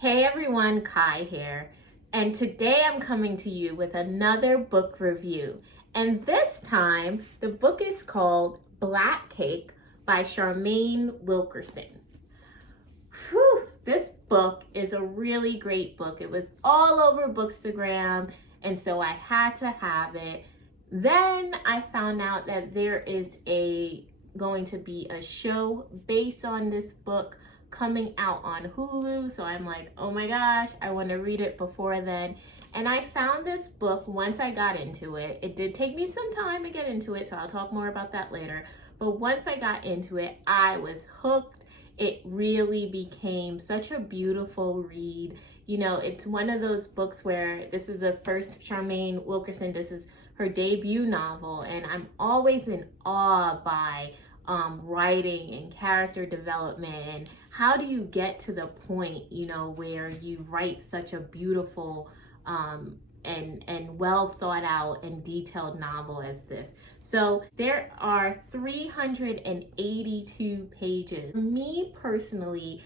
Hey everyone, Kai here, and today I'm coming to you with another book review. And this time, the book is called Black Cake by Charmaine Wilkerson. Whew, this book is a really great book. It was all over Bookstagram, and so I had to have it. Then I found out that there is going to be a show based on this book coming out on Hulu. So I'm like, oh my gosh, I want to read it before then. And I found this book once I got into it. It did take me some time to get into it, so I'll talk more about that later. But once I got into it, I was hooked. It really became such a beautiful read. You know, it's one of those books where this is the first Charmaine Wilkerson, this is her debut novel, and I'm always in awe by writing and character development, and how do you get to the point, you know, where you write such a beautiful and well thought out and detailed novel as this. So there are 382 pages. Me personally,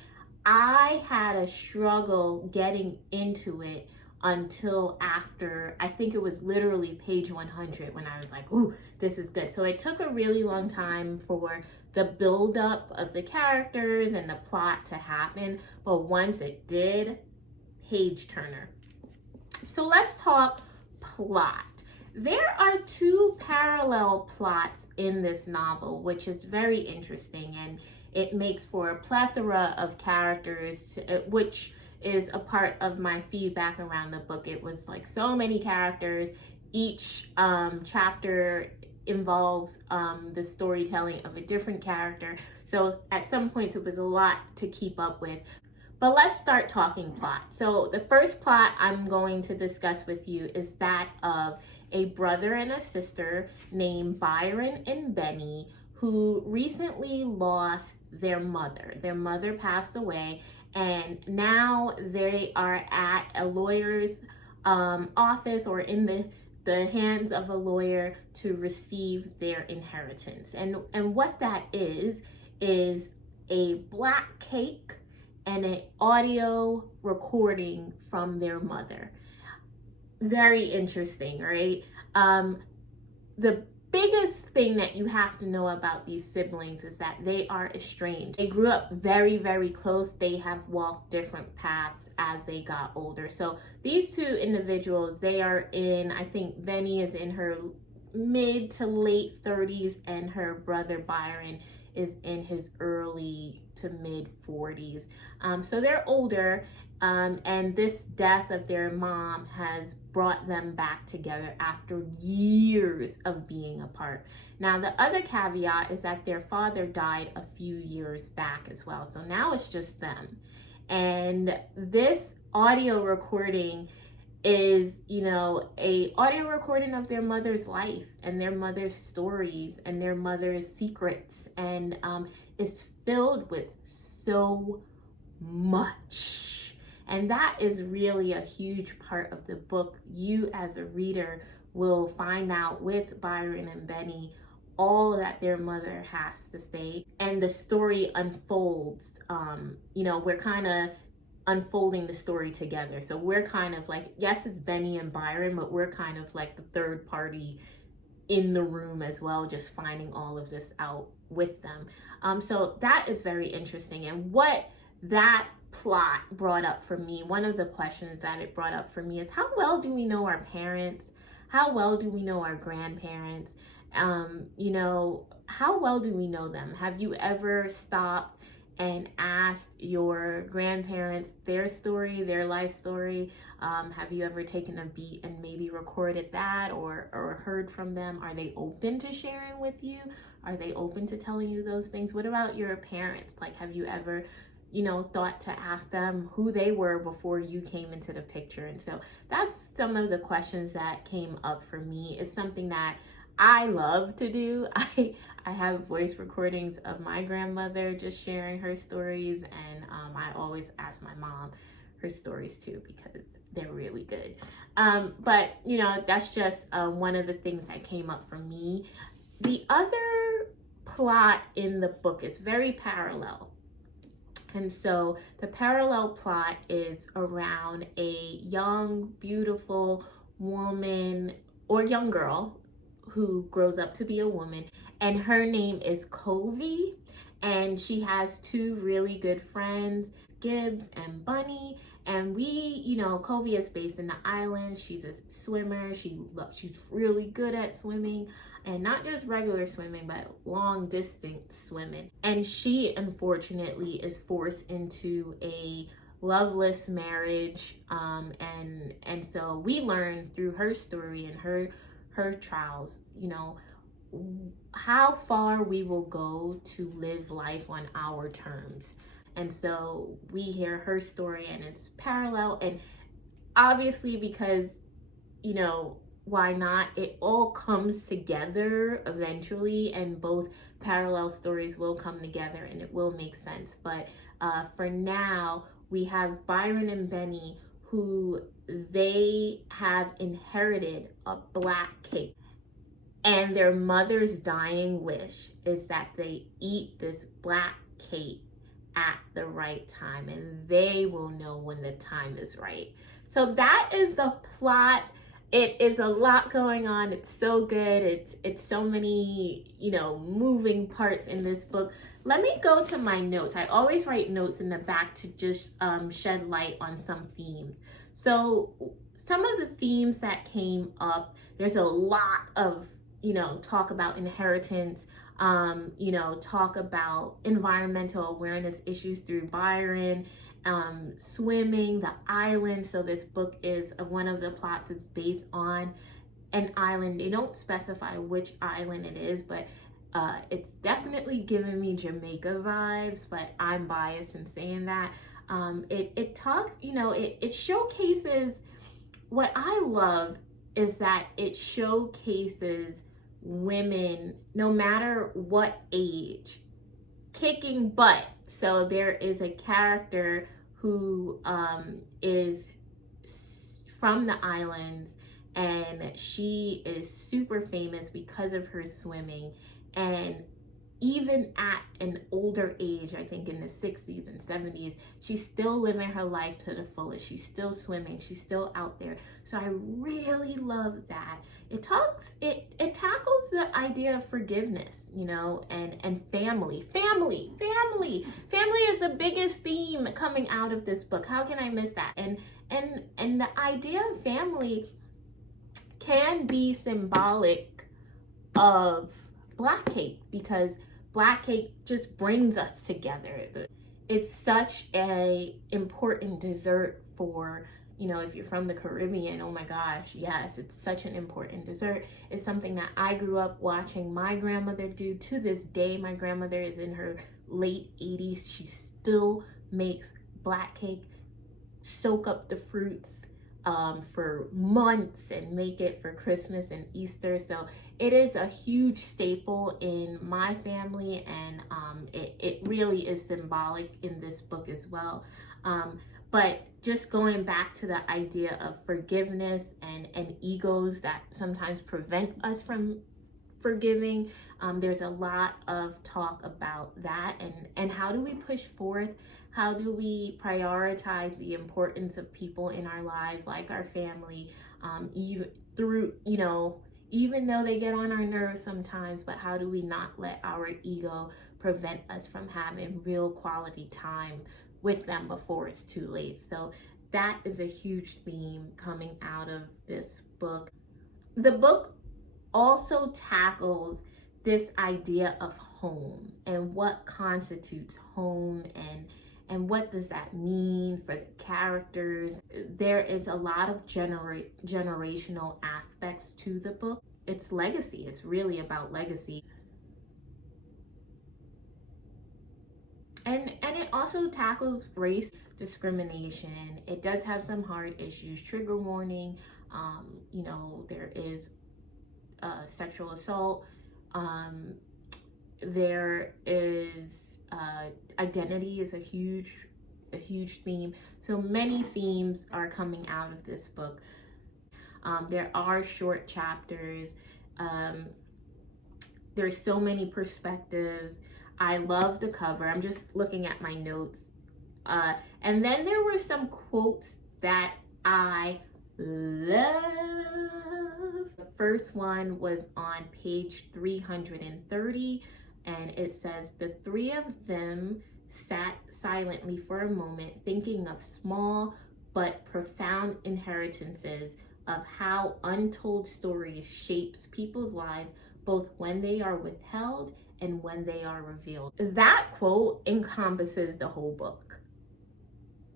I had a struggle getting into it until after, I think it was literally page 100 when I was like, ooh, this is good. So it took a really long time for the buildup of the characters and the plot to happen. But once it did, page turner. So let's talk plot. There are two parallel plots in this novel, which is very interesting, and it makes for a plethora of characters, which is a part of my feedback around the book. It was like so many characters. Each chapter involves the storytelling of a different character. So at some points it was a lot to keep up with. But let's start talking plot. So the first plot I'm going to discuss with you is that of a brother and a sister named Byron and Benny, who recently lost their mother. Their mother passed away, and now they are at a lawyer's office, or in the hands of a lawyer, to receive their inheritance. And what that is a black cake and an audio recording from their mother. Very interesting, right? The biggest thing that you have to know about these siblings is that they are estranged. They grew up very, very close. They have walked different paths as they got older. So these two individuals, they are in, I think Benny is in her mid to late 30s, and her brother Byron is in his early to mid 40s. So they're older, and this death of their mom has brought them back together after years of being apart. Now, the other caveat is that their father died a few years back as well. So now it's just them. And this audio recording is, you know, a audio recording of their mother's life and their mother's stories and their mother's secrets, and is filled with so much. And that is really a huge part of the book. You as a reader will find out with Byron and Benny all that their mother has to say, and the story unfolds. You know, we're kind of unfolding the story together. So we're kind of like, yes, it's Benny and Byron, but we're kind of like the third party in the room as well, just finding all of this out with them. So that is very interesting. And what that plot brought up for me, one of the questions that it brought up for me, is how well do we know our parents? How well do we know our grandparents? You know, how well do we know them? Have you ever stopped and asked your grandparents their story, their life story? Have you ever taken a beat and maybe recorded that, or heard from them? Are they open to sharing with you? Are they open to telling you those things? What about your parents? Like, have you ever, you know, thought to ask them who they were before you came into the picture? And so that's some of the questions that came up for me. It's something that I love to do. I have voice recordings of my grandmother just sharing her stories, and I always ask my mom her stories too, because they're really good. But you know, that's just one of the things that came up for me. The other plot in the book is very parallel. And so the parallel plot is around a young, beautiful woman or young girl who grows up to be a woman, and her name is Covey, and she has two really good friends, Gibbs and Bunny. And Covey is based in the islands. She's a swimmer. She's really good at swimming, and not just regular swimming, but long distance swimming. And she unfortunately is forced into a loveless marriage, and so we learn through her story and her trials, how far we will go to live life on our terms. And so we hear her story, and it's parallel, and obviously because, why not? It all comes together eventually, and both parallel stories will come together and it will make sense. But for now, we have Byron and Benny, who they have inherited a black cake. And their mother's dying wish is that they eat this black cake at the right time, and they will know when the time is right. So that is the plot. It is a lot going on. It's so good. It's so many, moving parts in this book. Let me go to my notes. I always write notes in the back to just shed light on some themes. So some of the themes that came up, there's a lot of, talk about inheritance, talk about environmental awareness issues through Byron, swimming, the island. So this book is one of the plots is based on an island. They don't specify which island it is, but it's definitely giving me Jamaica vibes, but I'm biased in saying that. It talks, it showcases, what I love is that it showcases women, no matter what age, kicking butt. So there is a character who is from the islands, and she is super famous because of her swimming. And even at an older age, I think in the 60s and 70s, she's still living her life to the fullest. She's still swimming. She's still out there. So I really love that. It tackles the idea of forgiveness, and family. Family is the biggest theme coming out of this book. How can I miss that? And the idea of family can be symbolic of black cake, because black cake just brings us together. It's such a important dessert for, if you're from the Caribbean. Oh my gosh, yes, it's such an important dessert. It's something that I grew up watching my grandmother do. To this day, my grandmother is in her late 80s. She still makes black cake, soak up the fruits for months and make it for Christmas and Easter. So it is a huge staple in my family, and it really is symbolic in this book as well. But just going back to the idea of forgiveness and egos that sometimes prevent us from forgiving, there's a lot of talk about that, and how do we push forth? How do we prioritize the importance of people in our lives, like our family, even though they get on our nerves sometimes, but how do we not let our ego prevent us from having real quality time with them before it's too late? So that is a huge theme coming out of this book. The book also tackles this idea of home and what constitutes home, and what does that mean for the characters. There is a lot of generational aspects to the book. It's legacy. It's really about legacy. And it also tackles race discrimination. It does have some hard issues. Trigger warning. There is sexual assault. There is identity is a huge theme. So many themes are coming out of this book. There are short chapters. There's so many perspectives. I love the cover. I'm just looking at my notes. And then there were some quotes that I love. The first one was on page 330, and it says, "The three of them sat silently for a moment, thinking of small but profound inheritances of how untold stories shapes people's lives, both when they are withheld and when they are revealed." That quote encompasses the whole book.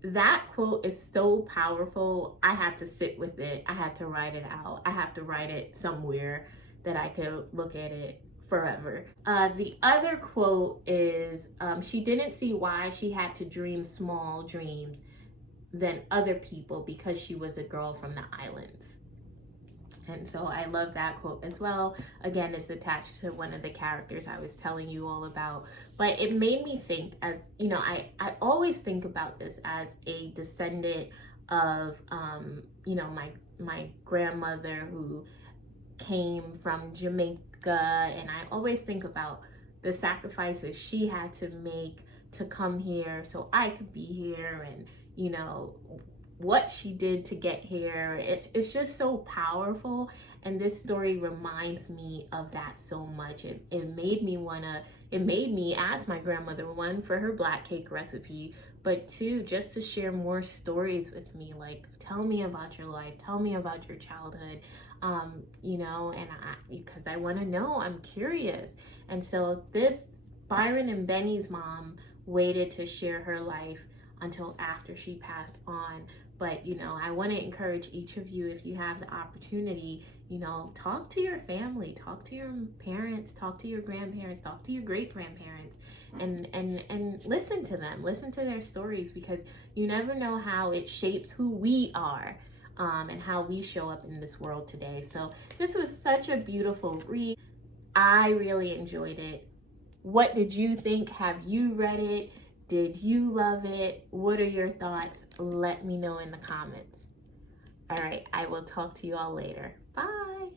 That quote is so powerful. I had to sit with it. I had to write it out. I have to write it somewhere that I could look at it forever. The other quote is, she didn't see why she had to dream small dreams than other people because she was a girl from the islands. And so I love that quote as well. Again, it's attached to one of the characters I was telling you all about. But it made me think, as you know, I always think about this as a descendant of, my grandmother who came from Jamaica. And I always think about the sacrifices she had to make to come here so I could be here, and, what she did to get here. It's just so powerful, and this story reminds me of that so much. It made me ask my grandmother, one, for her black cake recipe, but two, just to share more stories with me. Like, tell me about your life, tell me about your childhood, because I want to know, I'm curious. And so this Byron and Benny's mom waited to share her life until after she passed on. But, I want to encourage each of you, if you have the opportunity, talk to your family, talk to your parents, talk to your grandparents, talk to your great-grandparents, and listen to them, listen to their stories, because you never know how it shapes who we are, and how we show up in this world today. So this was such a beautiful read. I really enjoyed it. What did you think? Have you read it? Did you love it? What are your thoughts? Let me know in the comments. All right, I will talk to you all later. Bye.